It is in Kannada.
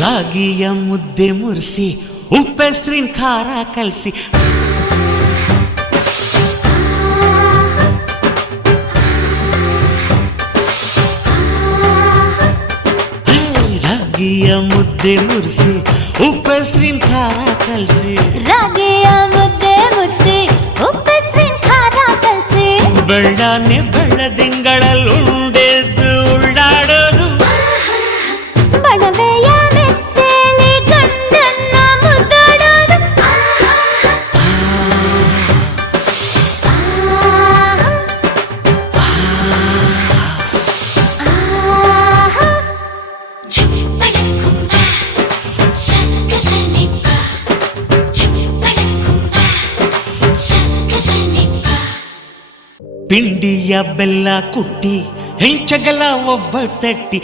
ರಾಗಿಯ ಮುದ್ದೆ ಮುರಿಸಿ ಉಪ್ಪೆಸರಿನ ಖಾರ ಕಲಸಿ ರಾಗಿಯ ಮುದ್ದೆ ಮುರಿಸಿ ಉಪ್ಪೆಸರಿನ ಖಾರ ಕಲಸಿ ರಾಗಿಯ ಮುದ್ದೆ ಮುರಿಸಿ ಉಪ್ಪೆಸರಿನ ಖಾರ ಕಲಸಿ ಬೆಳ್ಳನೆ ಬೆಳ್ಳದಿಂಗಳಲ್ಲುಂಡೆದ್ದು ಉಳ್ಳಾಡೋದು ಬಣವೆಯ ಮೆತ್ತೇಲಿ ಗಂಡನ್ನ ಮುದ್ದಾಡೋದು ಪಿಂಡಿಯ ಬೆಲ್ಲ ಕುಟ್ಟಿ ಹೆಂಚಗಲ ಒಬ್ಬ ತಟ್ಟಿ